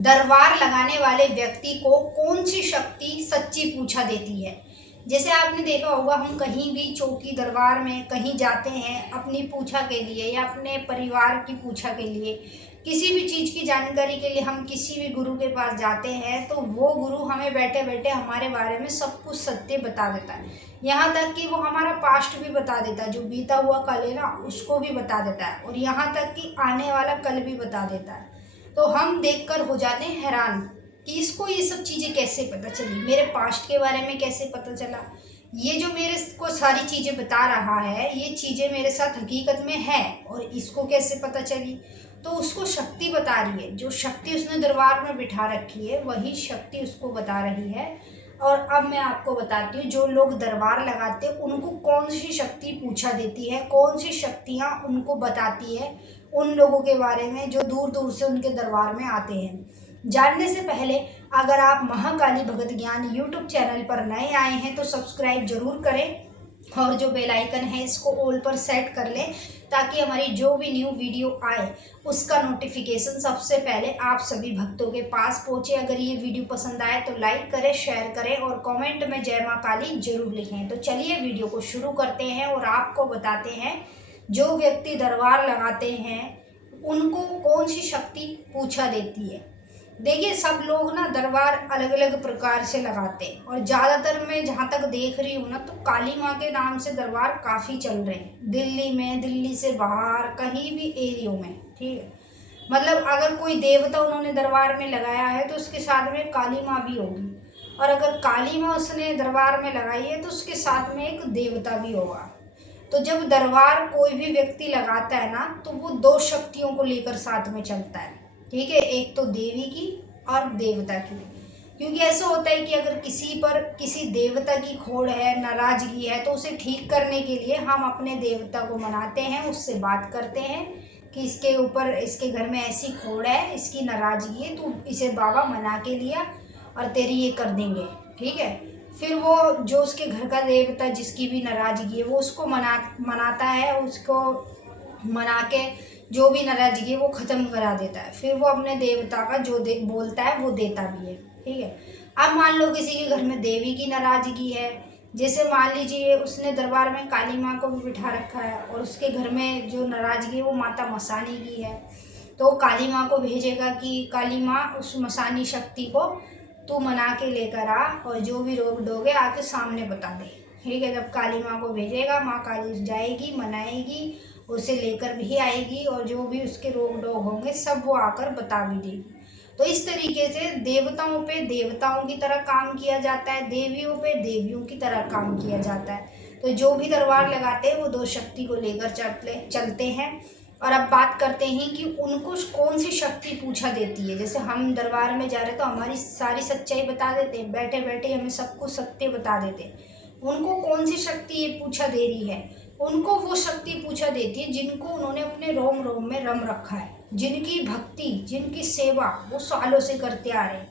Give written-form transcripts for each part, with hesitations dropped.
दरबार लगाने वाले व्यक्ति को कौन सी शक्ति सच्ची पूछा देती है। जैसे आपने देखा होगा, हम कहीं भी चौकी दरबार में कहीं जाते हैं अपनी पूछा के लिए या अपने परिवार की पूछा के लिए, किसी भी चीज़ की जानकारी के लिए हम किसी भी गुरु के पास जाते हैं तो वो गुरु हमें बैठे बैठे हमारे बारे में सब कुछ सत्य बता देता है। यहाँ तक कि वो हमारा पास्ट भी बता देता है, जो बीता हुआ कल है ना उसको भी बता देता है, और यहाँ तक कि आने वाला कल भी बता देता है। तो हम देखकर हो जाते हैं हैरान कि इसको ये सब चीज़ें कैसे पता चली, मेरे पास्ट के बारे में कैसे पता चला, ये जो मेरे को सारी चीज़ें बता रहा है ये चीज़ें मेरे साथ हकीकत में है और इसको कैसे पता चली। तो उसको शक्ति बता रही है, जो शक्ति उसने दरबार में बिठा रखी है वही शक्ति उसको बता रही है। और अब मैं आपको बताती हूँ, जो लोग दरबार लगाते हैं उनको कौन सी शक्ति पूछा देती है, कौन सी शक्तियाँ उनको बताती है उन लोगों के बारे में जो दूर दूर से उनके दरबार में आते हैं। जानने से पहले अगर आप महाकाली भगत ज्ञान यूट्यूब चैनल पर नए आए हैं तो सब्सक्राइब जरूर करें और जो बेल आइकन है इसको ऑल पर सेट कर लें, ताकि हमारी जो भी न्यू वीडियो आए उसका नोटिफिकेशन सबसे पहले आप सभी भक्तों के पास पहुंचे। अगर ये वीडियो पसंद आए तो लाइक करें, शेयर करें और कमेंट में जय मां काली जरूर लिखें। तो चलिए वीडियो को शुरू करते हैं और आपको बताते हैं जो व्यक्ति दरबार लगाते हैं उनको कौन सी शक्ति पूछा देती है। देखिए, सब लोग ना दरबार अलग अलग प्रकार से लगाते हैं और ज़्यादातर मैं जहाँ तक देख रही हूँ ना तो काली माँ के नाम से दरबार काफ़ी चल रहे हैं दिल्ली में, दिल्ली से बाहर कहीं भी एरियो में। ठीक है, मतलब अगर कोई देवता उन्होंने दरबार में लगाया है तो उसके साथ में काली माँ भी होगी, और अगर काली माँ उसने दरबार में लगाई है तो उसके साथ में एक देवता भी होगा। तो जब दरबार कोई भी व्यक्ति लगाता है ना तो वो दो शक्तियों को लेकर साथ में चलता है। ठीक है, एक तो देवी की और देवता की। क्योंकि ऐसा होता है कि अगर किसी पर किसी देवता की खोड़ है, नाराजगी है, तो उसे ठीक करने के लिए हम अपने देवता को मनाते हैं, उससे बात करते हैं कि इसके ऊपर, इसके घर में ऐसी खोड़ है, इसकी नाराजगी है, तो इसे बाबा मना के लिया और तेरी ये कर देंगे। ठीक है, फिर वो जो उसके घर का देवता जिसकी भी नाराजगी है वो उसको मनाता है, उसको मना के जो भी नाराजगी है वो ख़त्म करा देता है। फिर वो अपने देवता का जो बोलता है वो देता भी है। ठीक है, अब मान लो किसी के घर में देवी की नाराजगी है, जैसे मान लीजिए उसने दरबार में काली माँ को भी बिठा रखा है और उसके घर में जो नाराजगी है वो माता मसानी की है, तो काली माँ को भेजेगा कि काली माँ उस मसानी शक्ति को तू मना के लेकर आ और जो भी रोक डोगे आके सामने बता दे। ठीक है, जब काली माँ को भेजेगा, माँ काली जाएगी, मनाएगी, उसे लेकर भी आएगी और जो भी उसके रोक डोग होंगे सब वो आकर बता भी देगी। तो इस तरीके से देवताओं पे देवताओं की तरह काम किया जाता है, देवियों पे देवियों की तरह काम किया जाता है। तो जो भी दरबार लगाते हैं वो दो शक्ति को लेकर चलते हैं। और अब बात करते हैं कि उनको कौन सी शक्ति पूछा देती है। जैसे हम दरबार में जा रहे तो हमारी सारी सच्चाई बता देते हैं, बैठे बैठे हमें सब कुछ सत्य बता देते हैं। उनको कौन सी शक्ति ये पूछा दे रही है, उनको वो शक्ति पूछा देती है जिनको उन्होंने अपने रोम रोम में रम रखा है, जिनकी भक्ति, जिनकी सेवा वो सालों से करते आ रहे हैं।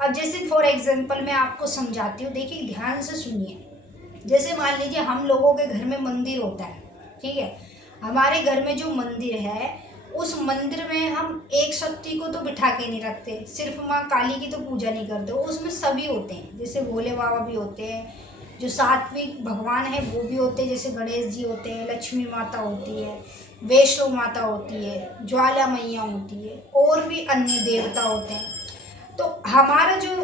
अब जैसे फॉर एग्जाम्पल मैं आपको समझाती हूँ, देखिए ध्यान से सुनिए। जैसे मान लीजिए हम लोगों के घर में मंदिर होता है। ठीक है, हमारे घर में जो मंदिर है उस मंदिर में हम एक शक्ति को तो बिठा के नहीं रखते, सिर्फ माँ काली की तो पूजा नहीं करते, उसमें सभी होते हैं। जैसे भोले बाबा भी होते हैं, जो सात्विक भगवान है वो भी होते हैं, जैसे गणेश जी होते हैं, लक्ष्मी माता होती है, वैष्णो माता होती है, ज्वाला मैया होती है, और भी अन्य देवता होते हैं। तो हमारा जो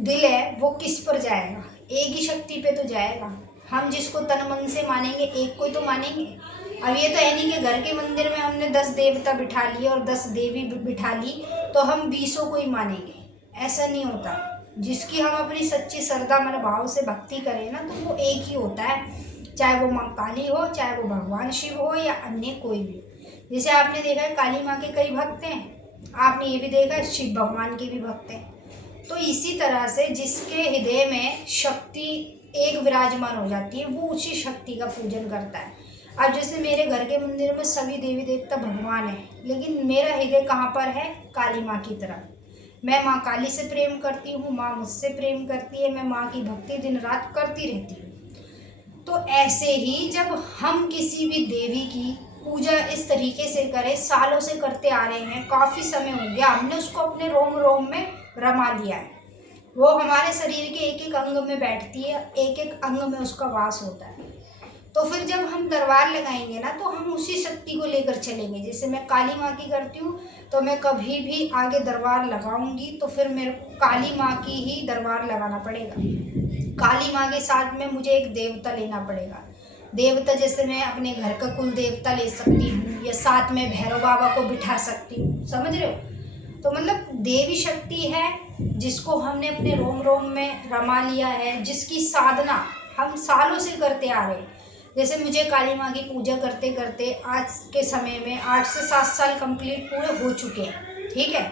दिल है वो किस पर जाएगा, एक ही शक्ति पे तो जाएगा। हम जिसको तन मन से मानेंगे एक को ही तो मानेंगे। अब ये तो है नहीं कि घर के मंदिर में हमने 10 देवता बिठा लिए और 10 देवी बिठा ली तो हम 20 को ही मानेंगे, ऐसा नहीं होता। जिसकी हम अपनी सच्ची श्रद्धा मन भाव से भक्ति करें ना तो वो एक ही होता है, चाहे वो माँ काली हो, चाहे वो भगवान शिव हो या अन्य कोई भी। जैसे आपने देखा है काली माँ के कई भक्त हैं, आपने ये भी देखा है शिव भगवान के भी भक्त हैं। तो इसी तरह से जिसके हृदय में शक्ति एक विराजमान हो जाती है वो उसी शक्ति का पूजन करता है। अब जैसे मेरे घर के मंदिर में सभी देवी देवता भगवान है, लेकिन मेरा हृदय कहाँ पर है, काली माँ की तरफ। मैं माँ काली से प्रेम करती हूँ, माँ मुझसे प्रेम करती है, मैं माँ की भक्ति दिन रात करती रहती हूँ। तो ऐसे ही जब हम किसी भी देवी की पूजा इस तरीके से करें, सालों से करते आ रहे हैं, काफ़ी समय हो गया, हमने उसको अपने रोम रोम में रमा लिया है। वो हमारे शरीर के एक एक अंग में बैठती है, एक एक अंग में उसका वास होता है। तो फिर जब हम दरबार लगाएंगे ना, तो हम उसी शक्ति को लेकर चलेंगे। जैसे मैं काली माँ की करती हूँ, तो मैं कभी भी आगे दरबार लगाऊंगी तो फिर मेरे को काली माँ की ही दरबार लगाना पड़ेगा। काली माँ के साथ में मुझे एक देवता लेना पड़ेगा। देवता जैसे मैं अपने घर का कुल देवता ले सकती हूँ, या साथ में भैरव बाबा को बिठा सकती हूँ, समझ रहे हो। तो मतलब देवी शक्ति है जिसको हमने अपने रोम रोम में रमा लिया है, जिसकी साधना हम सालों से करते आ रहे हैं। जैसे मुझे काली माँ की पूजा करते करते आज के समय में 8 से 7 साल कंप्लीट पूरे हो चुके हैं, ठीक है।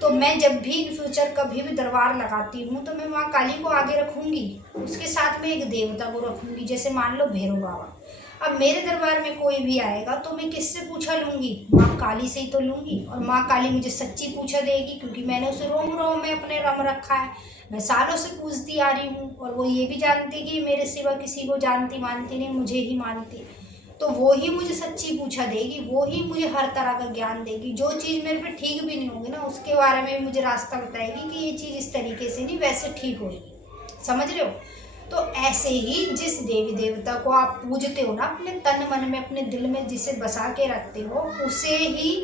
तो मैं जब भी इन फ्यूचर कभी भी दरबार लगाती हूँ तो मैं माँ काली को आगे रखूँगी, उसके साथ में एक देवता को रखूँगी, जैसे मान लो भैरव बाबा। अब मेरे दरबार में कोई भी आएगा तो मैं किससे पूछा लूँगी? माँ काली से ही तो लूँगी, और माँ काली मुझे सच्ची पूछा देगी, क्योंकि मैंने उसे रोम रोम में अपने रम रखा है। मैं सालों से पूछती आ रही हूँ, और वो ये भी जानती कि मेरे सिवा किसी को जानती मानती नहीं, मुझे ही मानती। तो वो ही मुझे सच्ची पूछा देगी, वो ही मुझे हर तरह का ज्ञान देगी। जो चीज़ मेरे पे ठीक भी नहीं होगी ना, उसके बारे में मुझे रास्ता बताएगी कि ये चीज़ इस तरीके से नहीं, वैसे ठीक होगी। समझ रहे हो। तो ऐसे ही जिस देवी देवता को आप पूजते हो ना, अपने तन मन में, अपने दिल में जिसे बसा के रखते हो, उसे ही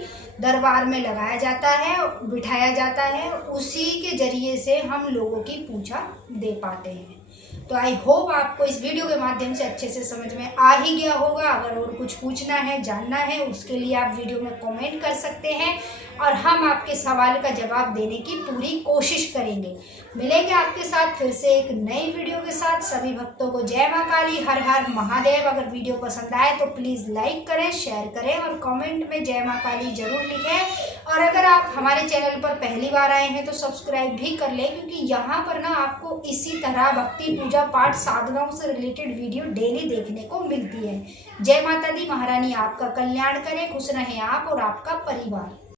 दरबार में लगाया जाता है, बिठाया जाता है, उसी के जरिए से हम लोगों की पूजा दे पाते हैं। तो आई होप आपको इस वीडियो के माध्यम से अच्छे से समझ में आ ही गया होगा। अगर और कुछ पूछना है, जानना है, उसके लिए आप वीडियो में कमेंट कर सकते हैं, और हम आपके सवाल का जवाब देने की पूरी कोशिश करेंगे। मिलेंगे आपके साथ फिर से एक नई वीडियो के साथ। सभी भक्तों को जय माँ काली, हर हर महादेव। अगर वीडियो पसंद आए तो प्लीज़ लाइक करें, शेयर करें, और कमेंट में जय माँ काली जरूर लिखें। और अगर आप हमारे चैनल पर पहली बार आए हैं तो सब्सक्राइब भी कर लें, क्योंकि यहाँ पर ना आपको इसी तरह भक्ति, पूजा पाठ, साधनाओं से रिलेटेड वीडियो डेली देखने को मिलती है। जय माता दी। महारानी आपका कल्याण करे, खुश रहें आप और आपका परिवार।